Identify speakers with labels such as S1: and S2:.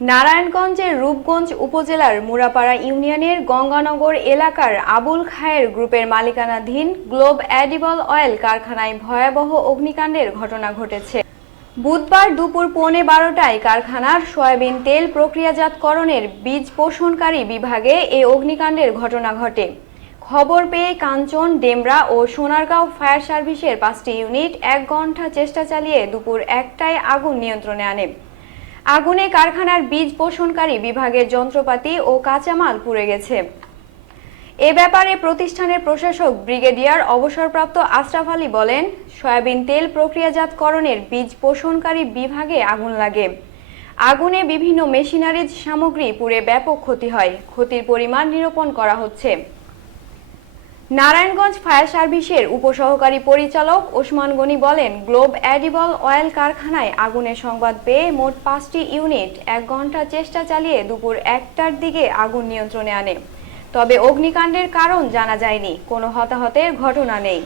S1: নারায়ণগঞ্জের রূপগঞ্জ উপজেলার মুরাপাড়া ইউনিয়নের গঙ্গানগর এলাকার আবুল খায়ের গ্রুপের মালিকানাধীন গ্লোব অ্যাডিবল অয়েল কারখানায় ভয়াবহ অগ্নিকাণ্ডের ঘটনা ঘটেছে। বুধবার দুপুর পৌনে বারোটায় কারখানার সয়াবিন তেল প্রক্রিয়াজাতকরণের বীজ পোষণকারী বিভাগে এ অগ্নিকাণ্ডের ঘটনা ঘটে। খবর পেয়ে কাঞ্চন, ডেমরা ও সোনারগাঁও ফায়ার সার্ভিসের পাঁচটি ইউনিট এক ঘণ্টা চেষ্টা চালিয়ে দুপুর একটায় আগুন নিয়ন্ত্রণে আনে। আগুনে কারখানার বীজ পোষণকারী বিভাগের যন্ত্রপাতি ও কাঁচামাল পুড়ে গেছে। এ ব্যাপারে প্রতিষ্ঠানের প্রশাসক ব্রিগেডিয়ার অবসরপ্রাপ্ত আশরাফ আলী বলেন, সয়াবিন তেল প্রক্রিয়াজাতকরণের বীজ পোষণকারী বিভাগে আগুন লাগে। আগুনে বিভিন্ন মেশিনারিজ সামগ্রী পুড়ে ব্যাপক ক্ষতি হয়। ক্ষতির পরিমাণ নিরূপণ করা হচ্ছে। নারায়ণগঞ্জ ফায়ার সার্ভিসের উপসহকারী পরিচালক ওসমান গনি বলেন, গ্লোব অ্যাডিবল অয়েল কারখানায় আগুনের সংবাদ পেয়ে মোট পাঁচটি ইউনিট এক ঘণ্টা চেষ্টা চালিয়ে দুপুর একটার দিকে আগুন নিয়ন্ত্রণে আনে। তবে অগ্নিকাণ্ডের কারণ জানা যায়নি। কোনো হতাহতের ঘটনা নেই।